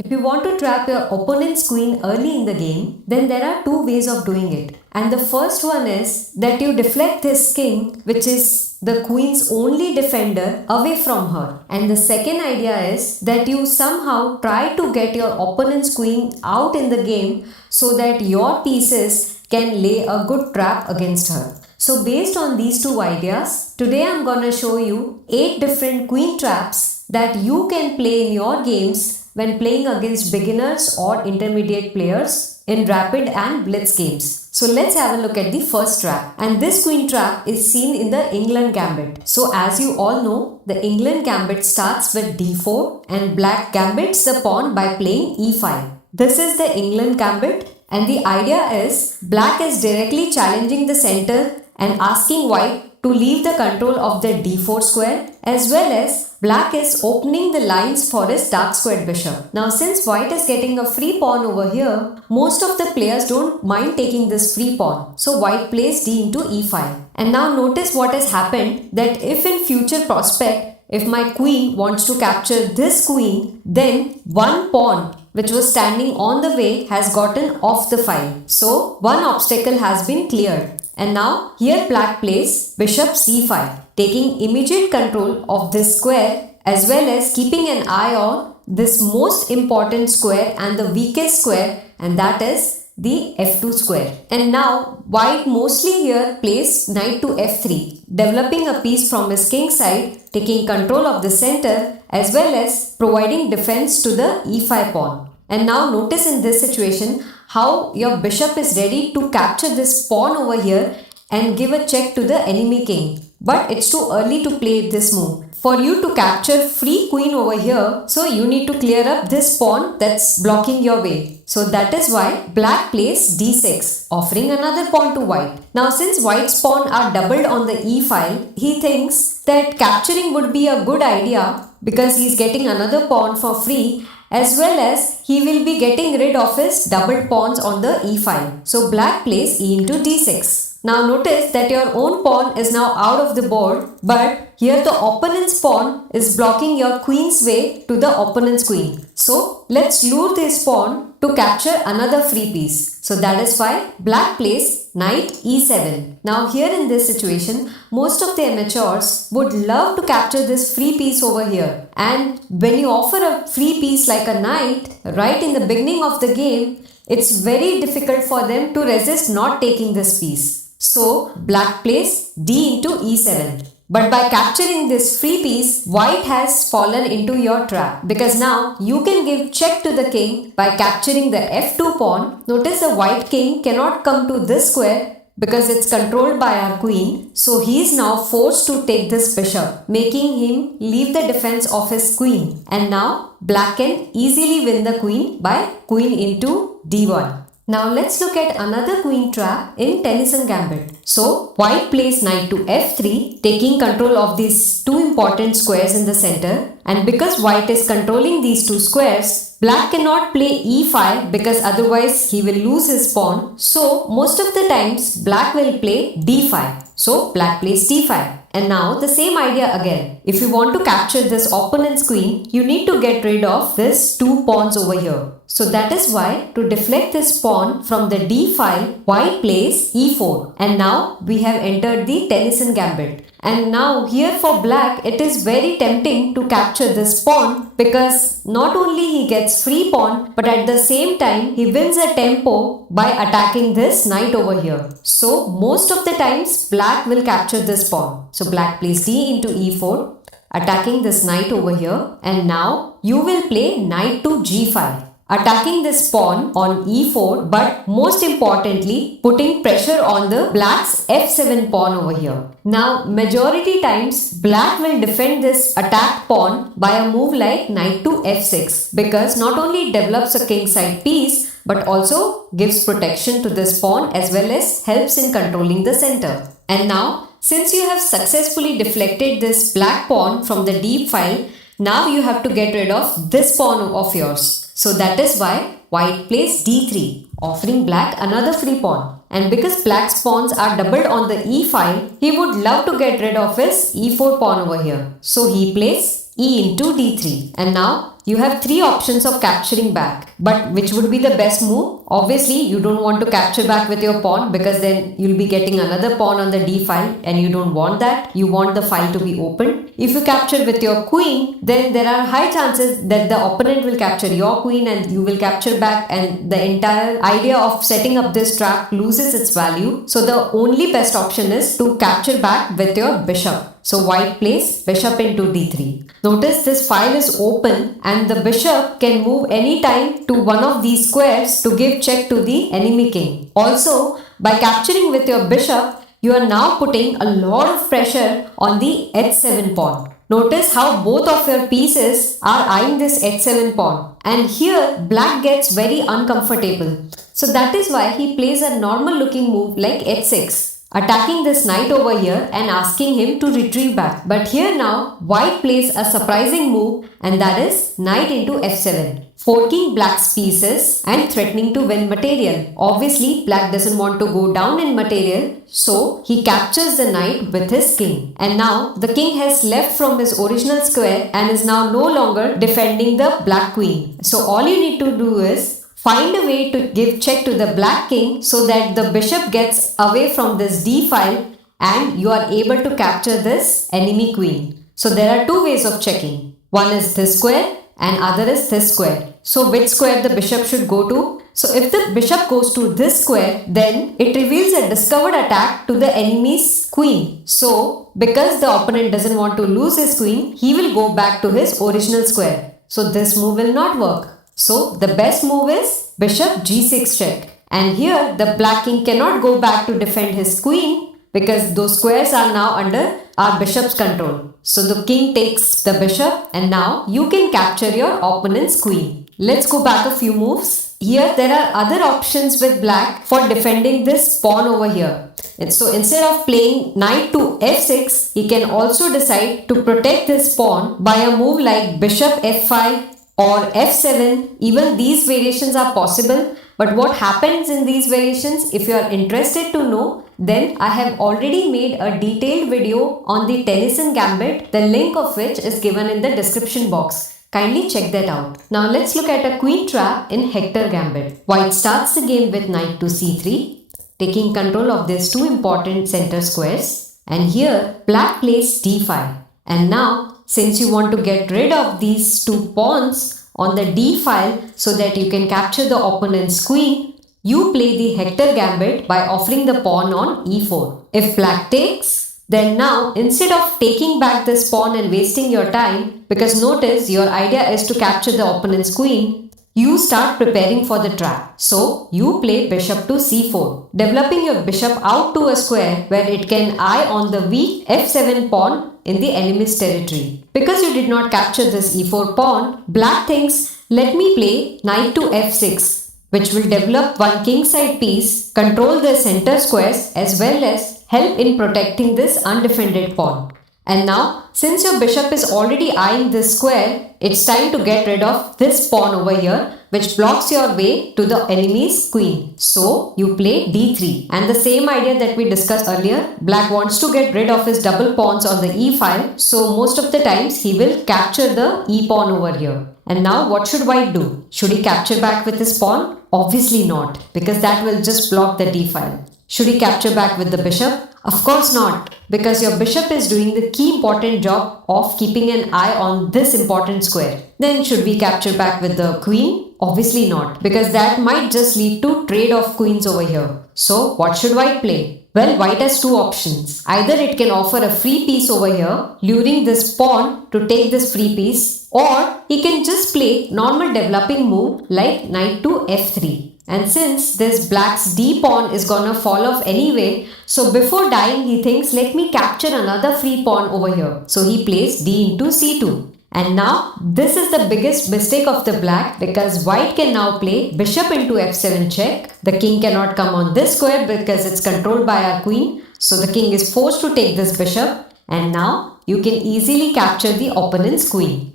If you want to trap your opponent's queen early in the game, then there are two ways of doing it. And the first one is that you deflect this king, which is the queen's only defender, away from her. And the second idea is that you somehow try to get your opponent's queen out in the game so that your pieces can lay a good trap against her. So based on these two ideas, today I'm gonna show you 8 different queen traps that you can play in your games when playing against beginners or intermediate players in rapid and blitz games. So let's have a look at the first trap. And this queen trap is seen in the England Gambit. So as you all know, the England Gambit starts with d4 and black gambits the pawn by playing e5. This is the England Gambit, and the idea is black is directly challenging the center and asking white to leave the control of the d4 square, as well as black is opening the lines for his dark squared bishop. Now since white is getting a free pawn over here, most of the players don't mind taking this free pawn. So white plays d into e5. And now notice what has happened, that if in future prospect, if my queen wants to capture this queen, then one pawn which was standing on the way has gotten off the file. So one obstacle has been cleared. And now here black plays bishop c5, taking immediate control of this square as well as keeping an eye on this most important square and the weakest square, and that is the f2 square. And now white mostly here plays knight to f3, developing a piece from his king side, taking control of the center as well as providing defense to the e5 pawn. And now notice in this situation how your bishop is ready to capture this pawn over here and give a check to the enemy king. But it's too early to play this move. For you to capture free queen over here, so you need to clear up this pawn that's blocking your way. So that is why black plays d6, offering another pawn to white. Now since white's pawn are doubled on the e file, he thinks that capturing would be a good idea because he's getting another pawn for free, as well as he will be getting rid of his doubled pawns on the e file. So black plays e into d6. Now notice that your own pawn is now out of the board, but here the opponent's pawn is blocking your queen's way to the opponent's queen. So let's lure this pawn to capture another free piece. So that is why black plays knight e7. Now here in this situation, most of the amateurs would love to capture this free piece over here. And when you offer a free piece like a knight right in the beginning of the game, it's very difficult for them to resist not taking this piece. So black plays d into e7. But by capturing this free piece, white has fallen into your trap, because now you can give check to the king by capturing the f2 pawn. Notice the white king cannot come to this square because it's controlled by our queen. So he is now forced to take this bishop, making him leave the defense of his queen. And now black can easily win the queen by queen into d1. Now let's look at another queen trap in Tennyson Gambit. So white plays knight to f3, taking control of these two important squares in the center. And because white is controlling these two squares, black cannot play e5 because otherwise he will lose his pawn. So most of the times black will play d5. So black plays d5. And now the same idea again. If you want to capture this opponent's queen, you need to get rid of this two pawns over here. So that is why to deflect this pawn from the d file, white plays e4. And now we have entered the Tennyson Gambit. And now here for black, it is very tempting to capture this pawn because not only he gets free pawn, but at the same time he wins a tempo by attacking this knight over here. So most of the times black will capture this pawn. So black plays d into e4, attacking this knight over here. And now you will play knight to g5. Attacking this pawn on e4, but most importantly putting pressure on the black's f7 pawn over here. Now majority times black will defend this attacked pawn by a move like knight to f6, because not only it develops a kingside piece but also gives protection to this pawn as well as helps in controlling the center. And now since you have successfully deflected this black pawn from the deep file, now you have to get rid of this pawn of yours. So that is why white plays d3, offering black another free pawn. And because black's pawns are doubled on the e file, he would love to get rid of his e4 pawn over here. So he plays e into d3. And now you have three options of capturing back. But which would be the best move? Obviously, you don't want to capture back with your pawn because then you'll be getting another pawn on the d file and you don't want that. You want the file to be open. If you capture with your queen, then there are high chances that the opponent will capture your queen and you will capture back, and the entire idea of setting up this trap loses its value. So the only best option is to capture back with your bishop. So white plays bishop into d3. Notice this file is open and the bishop can move anytime to one of these squares to give check to the enemy king. Also, by capturing with your bishop, you are now putting a lot of pressure on the h7 pawn. Notice how both of your pieces are eyeing this h7 pawn, and here black gets very uncomfortable. So that is why he plays a normal looking move like h6, attacking this knight over here and asking him to retrieve back. But here now white plays a surprising move, and that is knight into f7, forking black's pieces and threatening to win material. Obviously, black doesn't want to go down in material, so he captures the knight with his king. And now the king has left from his original square and is now no longer defending the black queen. So all you need to do is find a way to give check to the black king so that the bishop gets away from this d file and you are able to capture this enemy queen. So there are two ways of checking. One is this square and other is this square. So which square the bishop should go to? So if the bishop goes to this square, then it reveals a discovered attack to the enemy's queen. So because the opponent doesn't want to lose his queen, he will go back to his original square. So this move will not work. So the best move is bishop g6 check. And here the black king cannot go back to defend his queen because those squares are now under our bishop's control. So the king takes the bishop and now you can capture your opponent's queen. Let's go back a few moves. Here there are other options with black for defending this pawn over here. And so instead of playing knight to f6, he can also decide to protect this pawn by a move like bishop f5 or f7. Even these variations are possible. But what happens in these variations, if you are interested to know, then I have already made a detailed video on the Tennyson Gambit, the link of which is given in the description box. Kindly check that out. Now let's look at a queen trap in Hector Gambit. White starts the game with knight to c3, taking control of these two important center squares. And here black plays d5. And now, since you want to get rid of these two pawns on the d file so that you can capture the opponent's queen, you play the Hector Gambit by offering the pawn on e4. If black takes, then now instead of taking back this pawn and wasting your time, because notice your idea is to capture the opponent's queen, you start preparing for the trap. So you play bishop to c4, developing your bishop out to a square where it can eye on the weak f7 pawn in the enemy's territory. Because you did not capture this e4 pawn, black thinks, let me play knight to f6, which will develop one kingside piece, control the center squares as well as help in protecting this undefended pawn. And now, since your bishop is already eyeing this square, it's time to get rid of this pawn over here, which blocks your way to the enemy's queen. So, you play d3. And the same idea that we discussed earlier, black wants to get rid of his double pawns on the e file. So, most of the times he will capture the e pawn over here. And now, what should white do? Should he capture back with his pawn? Obviously not, because that will just block the d file. Should he capture back with the bishop? Of course not, because your bishop is doing the key important job of keeping an eye on this important square. Then should we capture back with the queen? Obviously not, because that might just lead to trade of queens over here. So what should white play? Well, white has two options. Either it can offer a free piece over here, luring this pawn to take this free piece, or he can just play normal developing move like knight to f3. And since this black's d pawn is gonna fall off anyway, so before dying he thinks, let me capture another free pawn over here. So he plays d into c2. And now this is the biggest mistake of the black, because white can now play bishop into f7 check. The king cannot come on this square because it's controlled by our queen. So the king is forced to take this bishop, and now you can easily capture the opponent's queen.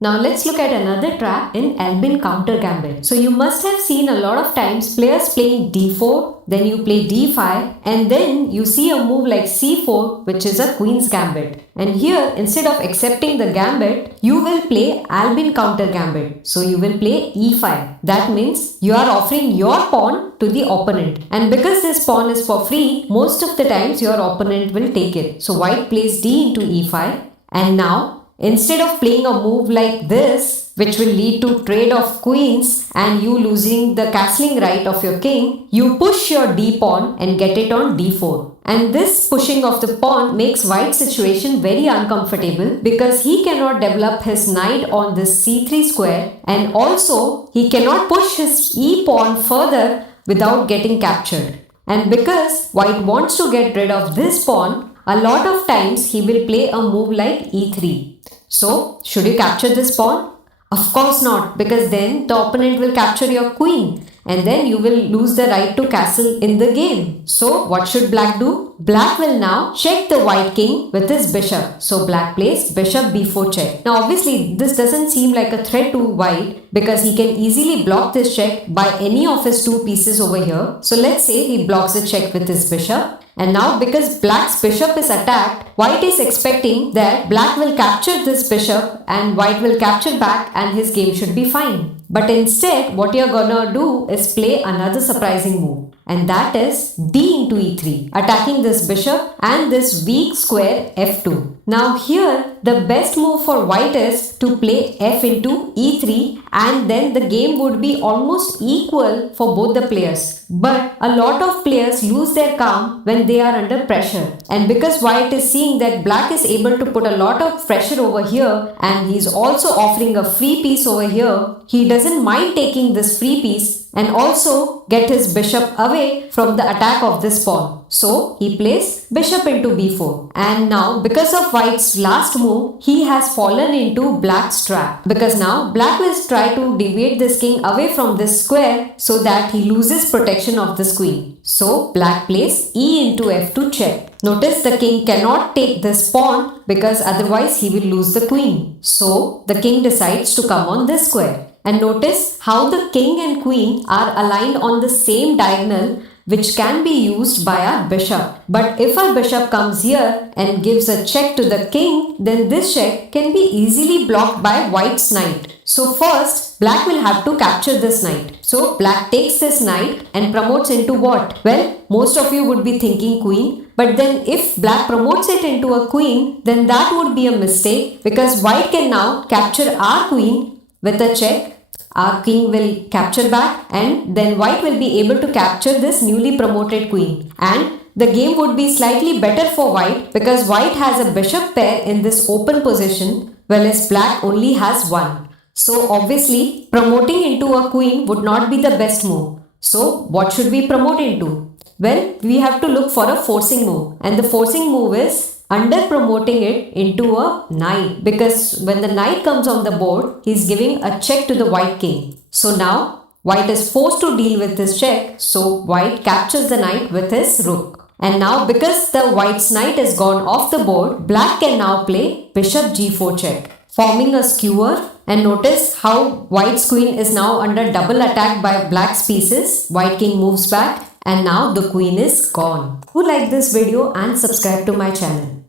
Now let's look at another trap in Albin counter gambit. So you must have seen a lot of times players playing d4, then you play d5, and then you see a move like c4, which is a queen's gambit. And here, instead of accepting the gambit, you will play Albin counter gambit. So you will play e5. That means you are offering your pawn to the opponent. And because this pawn is for free, most of the times your opponent will take it. So white plays d into e5, and now instead of playing a move like this, which will lead to trade of queens and you losing the castling right of your king, you push your d pawn and get it on d4. And this pushing of the pawn makes white's situation very uncomfortable because he cannot develop his knight on this c3 square, and also he cannot push his e pawn further without getting captured. And because white wants to get rid of this pawn, a lot of times he will play a move like e3. So, should you capture this pawn? Of course not, because then the opponent will capture your queen and then you will lose the right to castle in the game. So, what should black do? Black will now check the white king with his bishop. So, black plays bishop b4 check. Now, obviously, this doesn't seem like a threat to white because he can easily block this check by any of his two pieces over here. So, let's say he blocks the check with his bishop. And now because black's bishop is attacked, white is expecting that black will capture this bishop and white will capture back and his game should be fine. But instead, what you're gonna do is play another surprising move. And that is d into e3, attacking this bishop and this weak square f2. Now here, the best move for white is to play f into e3, and then the game would be almost equal for both the players. But a lot of players lose their calm when they are under pressure. And because white is seeing that black is able to put a lot of pressure over here and he's also offering a free piece over here, he doesn't mind taking this free piece and also get his bishop away from the attack of this pawn. So he plays bishop into b4. And now because of white's last move, he has fallen into black's trap. Because now black will try to deviate this king away from this square so that he loses protection of this queen. So black plays e into f2 check. Notice the king cannot take this pawn because otherwise he will lose the queen. So the king decides to come on this square. And notice how the king and queen are aligned on the same diagonal, which can be used by our bishop. But if our bishop comes here and gives a check to the king, then this check can be easily blocked by white's knight. So first, black will have to capture this knight. So black takes this knight and promotes into what? Well, most of you would be thinking queen. But then if black promotes it into a queen, then that would be a mistake because white can now capture our queen with a check. Our king will capture back and then white will be able to capture this newly promoted queen. And the game would be slightly better for white because white has a bishop pair in this open position, whereas black only has one. So obviously promoting into a queen would not be the best move. So what should we promote into? Well, we have to look for a forcing move, and the forcing move is under promoting it into a knight, because when the knight comes on the board, he is giving a check to the white king. So now white is forced to deal with this check, so white captures the knight with his rook. And now because the white's knight is gone off the board, black can now play bishop g4 check, forming a skewer. And notice how white's queen is now under double attack by black's pieces. White king moves back and now the queen is gone. Who liked this video and subscribe to my channel.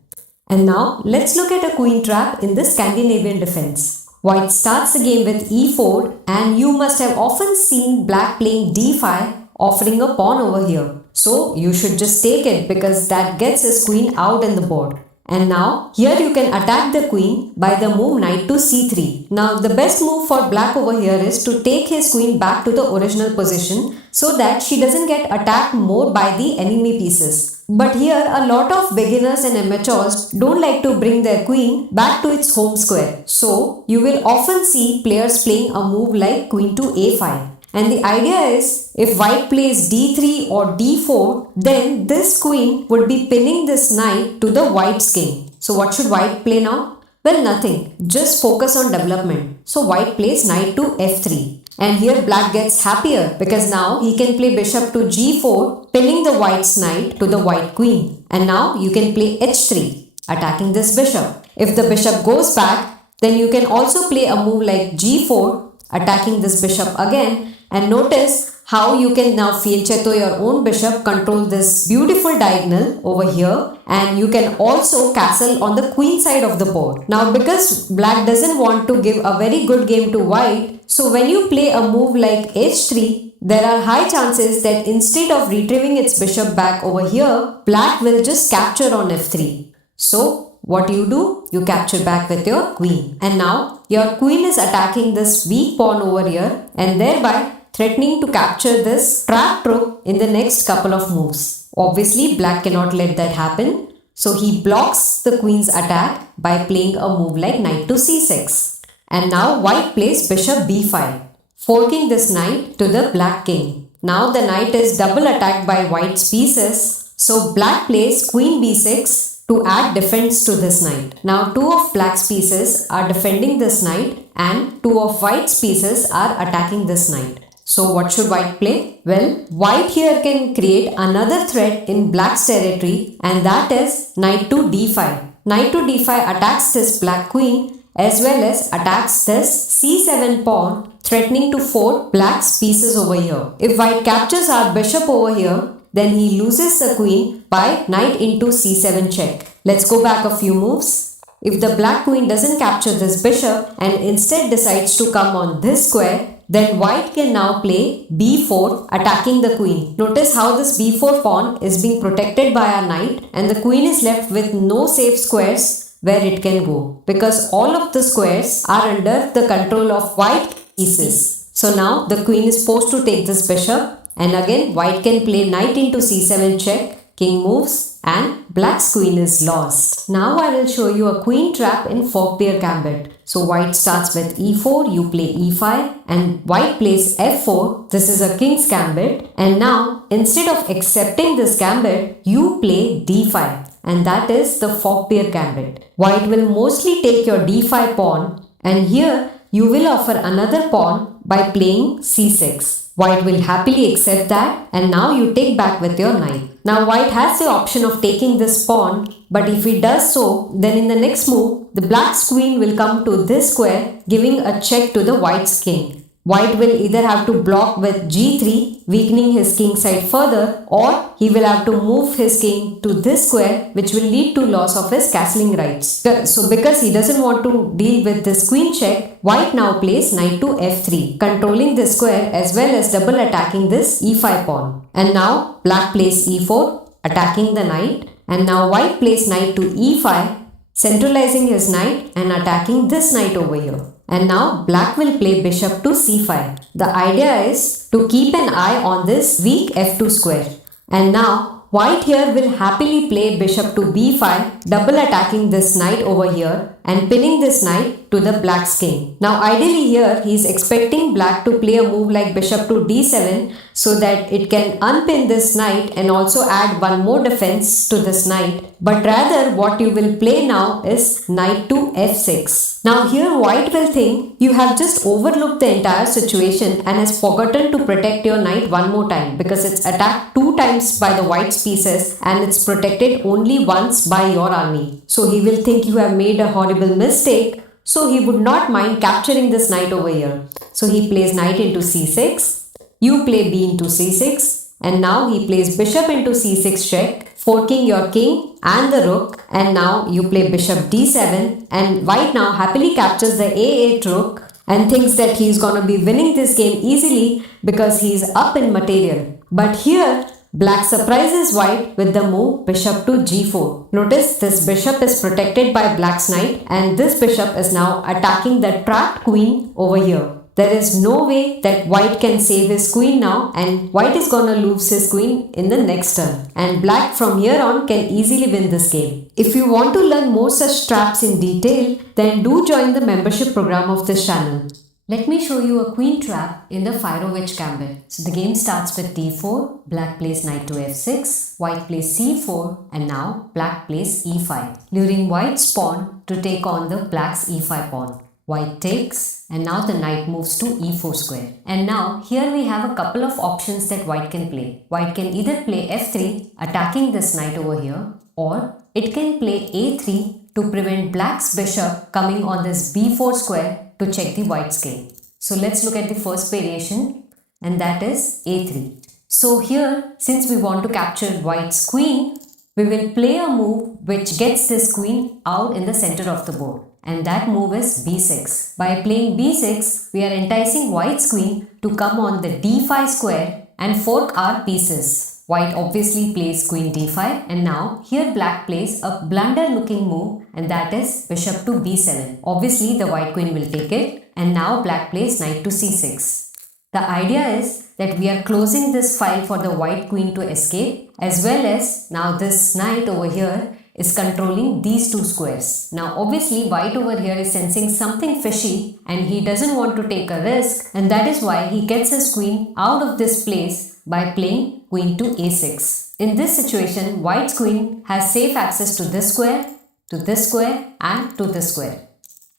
And now let's look at a queen trap in the Scandinavian defense. White starts the game with e4 and you must have often seen black playing d5, offering a pawn over here. So you should just take it because that gets his queen out in the board. And now here you can attack the queen by the move knight to c3. Now the best move for black over here is to take his queen back to the original position so that she doesn't get attacked more by the enemy pieces. But here a lot of beginners and amateurs don't like to bring their queen back to its home square. So you will often see players playing a move like queen to a5. And the idea is, if white plays d3 or d4, then this queen would be pinning this knight to the white's king. So what should white play now? Well, nothing. Just focus on development. So white plays knight to f3. And here black gets happier because now he can play bishop to g4, pinning the white's knight to the white queen. And now you can play h3, attacking this bishop. If the bishop goes back, then you can also play a move like g4, attacking this bishop again, and notice how you can now fianchetto your own bishop, control this beautiful diagonal over here, and you can also castle on the queen side of the board. Now because black doesn't want to give a very good game to white, so when you play a move like h3, there are high chances that instead of retrieving its bishop back over here, black will just capture on f3. So what do? You capture back with your queen. And now your queen is attacking this weak pawn over here and thereby threatening to capture this trapped rook in the next couple of moves. Obviously, black cannot let that happen. So he blocks the queen's attack by playing a move like knight to c6. And now white plays bishop b5, forking this knight to the black king. Now the knight is double attacked by white's pieces. So black plays queen b6 to add defense to this knight. Now two of black's pieces are defending this knight and two of white's pieces are attacking this knight. So what should white play? Well, white here can create another threat in black's territory, and that is knight to d5. Knight to d5 attacks this black queen as well as attacks this c7 pawn, threatening to fort black's pieces over here. If white captures our bishop over here, then he loses the queen by knight into c7 check. Let's go back a few moves. If the black queen doesn't capture this bishop and instead decides to come on this square, then white can now play b4, attacking the queen. Notice how this b4 pawn is being protected by our knight and the queen is left with no safe squares where it can go, because all of the squares are under the control of white pieces. So now the queen is forced to take this bishop, and again white can play knight into c7 check, king moves, and black's queen is lost. Now I will show you a queen trap in fork pair gambit. So white starts with e4, you play e5, and white plays f4. This is a king's gambit, and now instead of accepting this gambit, you play d5, and that is the fork pair gambit. White will mostly take your d5 pawn, and here you will offer another pawn by playing c6. White will happily accept that, and now you take back with your knight. Now white has the option of taking this pawn, but if he does so, then in the next move, the black's queen will come to this square, giving a check to the white's king. White will either have to block with g3, weakening his king side further, or he will have to move his king to this square, which will lead to loss of his castling rights. So because he doesn't want to deal with this queen check, white now plays knight to f3, controlling this square as well as double attacking this e5 pawn. And now black plays e4, attacking the knight, and now white plays knight to e5, centralizing his knight and attacking this knight over here. And now black will play bishop to c5. The idea is to keep an eye on this weak f2 square. And now white here will happily play bishop to b5, double attacking this knight over here and pinning this knight to the black's king. Now ideally here he is expecting black to play a move like bishop to d7 so that it can unpin this knight and also add one more defense to this knight. But rather what you will play now is knight to f6. Now here white will think you have just overlooked the entire situation and has forgotten to protect your knight one more time, because it's attacked 2 times by the white's pieces and it's protected only once by your army. So he will think you have made a horrible mistake, so he would not mind capturing this knight over here. So he plays knight into c6, you play b into c6, and now he plays bishop into c6 check, forking your king and the rook, and now you play bishop d7, and white now happily captures the a8 rook and thinks that he's gonna be winning this game easily because he's up in material. But here black surprises white with the move bishop to g4. Notice this bishop is protected by black's knight and this bishop is now attacking the trapped queen over here. There is no way that white can save his queen now, and white is gonna lose his queen in the next turn. And black from here on can easily win this game. If you want to learn more such traps in detail, then do join the membership program of this channel. Let me show you a queen trap in the Firovich gambit. So the game starts with d4, black plays knight to f6, white plays c4, and now black plays e5, luring white's pawn to take on the black's e5 pawn. White takes, and now the knight moves to e4 square. And now here we have a couple of options that white can play. White can either play f3, attacking this knight over here, or it can play a3, to prevent black's bishop coming on this b4 square to check the white's king. So let's look at the first variation, and that is a3. So here, since we want to capture white's queen, we will play a move which gets this queen out in the center of the board. And that move is b6. By playing b6, we are enticing white's queen to come on the d5 square and fork our pieces. White obviously plays queen d5, and now here black plays a blunder looking move, and that is bishop to b7. Obviously the white queen will take it, and now black plays knight to c6. The idea is that we are closing this file for the white queen to escape, as well as now this knight over here is controlling these two squares. Now obviously white over here is sensing something fishy and he doesn't want to take a risk, and that is why he gets his queen out of this place by playing queen to a6. In this situation, white's queen has safe access to this square, to this square and to this square.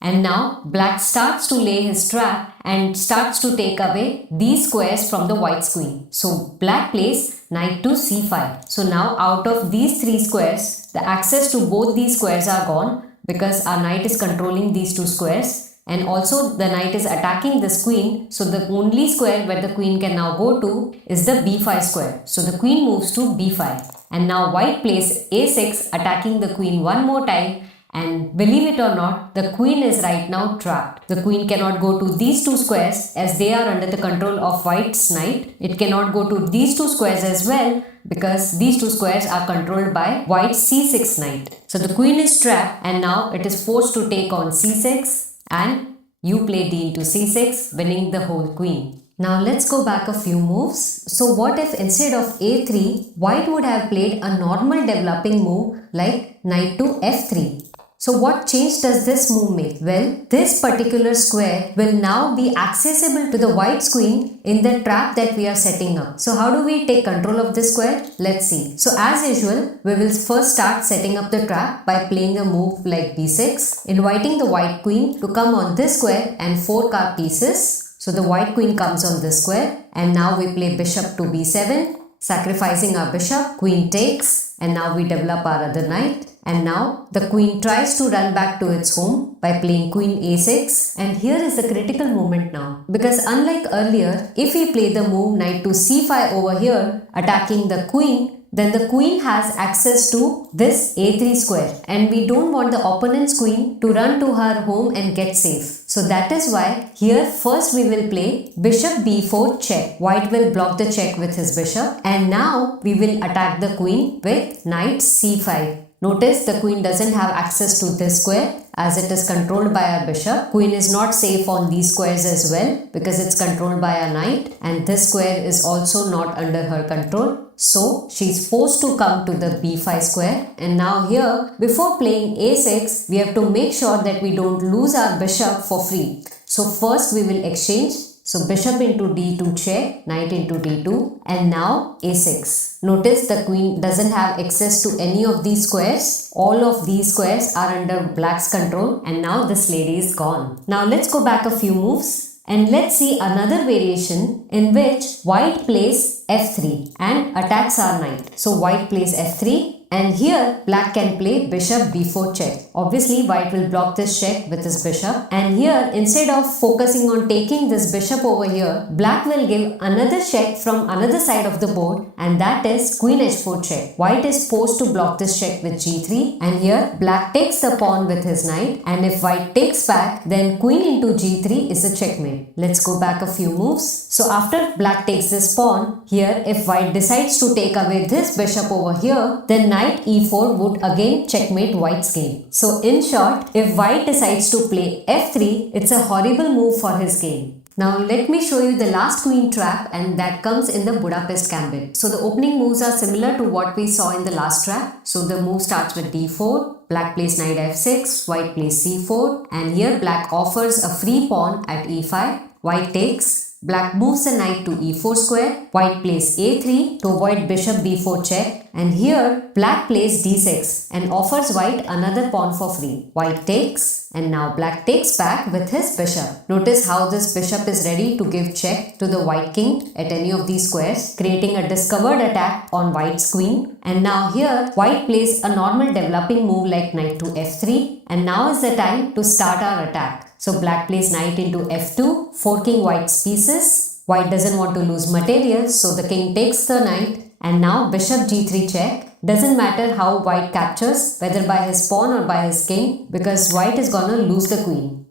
And now black starts to lay his trap and starts to take away these squares from the white's queen. So black plays knight to c5. So now out of these three squares, the access to both these squares are gone because our knight is controlling these two squares. And also the knight is attacking this queen. So the only square where the queen can now go to is the b5 square. So the queen moves to b5. And now white plays a6, attacking the queen one more time. And believe it or not, the queen is right now trapped. The queen cannot go to these two squares as they are under the control of white's knight. It cannot go to these two squares as well because these two squares are controlled by white's c6 knight. So the queen is trapped and now it is forced to take on c6 and you play d into c6, winning the whole queen. Now let's go back a few moves. So what if instead of a3, white would have played a normal developing move like knight to f3? So what change does this move make? Well, this particular square will now be accessible to the white's queen in the trap that we are setting up. So how do we take control of this square? Let's see. So as usual, we will first start setting up the trap by playing a move like b6, inviting the white queen to come on this square and fork our pieces. So the white queen comes on this square and now we play bishop to b7, sacrificing our bishop, queen takes, and now we develop our other knight. And now the queen tries to run back to its home by playing queen a6, and here is the critical moment now, because unlike earlier, if we play the move knight to c5 over here attacking the queen, then the queen has access to this a3 square and we don't want the opponent's queen to run to her home and get safe. So that is why here first we will play bishop b4 check. White will block the check with his bishop and now we will attack the queen with knight c5. Notice the queen doesn't have access to this square as it is controlled by our bishop. Queen is not safe on these squares as well because it's controlled by a knight, and this square is also not under her control. So she's forced to come to the b5 square, and now here before playing a6 we have to make sure that we don't lose our bishop for free. So first we will exchange. So bishop into d2 check, knight into d2, and now a6. Notice the queen doesn't have access to any of these squares. All of these squares are under black's control and now this lady is gone. Now let's go back a few moves and let's see another variation in which white plays f3 and attacks our knight. So white plays f3. And here black can play bishop b4 check. Obviously white will block this check with his bishop, and here instead of focusing on taking this bishop over here, black will give another check from another side of the board, and that is queen h4 check. White is forced to block this check with g3, and here black takes the pawn with his knight, and if white takes back, then queen into g3 is a checkmate. Let's go back a few moves. So after black takes this pawn, here if white decides to take away this bishop over here, then knight e4 would again checkmate white's game. So in short, if white decides to play f3, it's a horrible move for his game. Now let me show you the last queen trap, and that comes in the Budapest Gambit. So the opening moves are similar to what we saw in the last trap. So the move starts with d4, black plays knight f6, white plays c4, and here black offers a free pawn at e5, white takes, Black moves the knight to e4 square, white plays a3 to avoid bishop b4 check, and here black plays d6 and offers white another pawn for free. White takes, and now black takes back with his bishop. Notice how this bishop is ready to give check to the white king at any of these squares, creating a discovered attack on white's queen. And now here white plays a normal developing move like knight to f3, and now is the time to start our attack. So black plays knight into f2, forking white's pieces. White doesn't want to lose material, so the king takes the knight, and now bishop g3 check. Doesn't matter how white captures, whether by his pawn or by his king, because white is gonna lose the queen.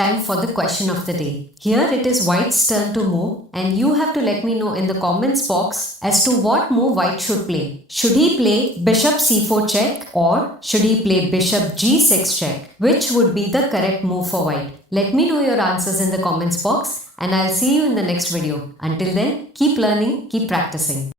Time for the question of the day. Here it is white's turn to move, and you have to let me know in the comments box as to what move white should play. Should he play bishop c4 check, or should he play bishop g6 check? Which would be the correct move for white? Let me know your answers in the comments box, and I'll see you in the next video. Until then, keep learning, keep practicing.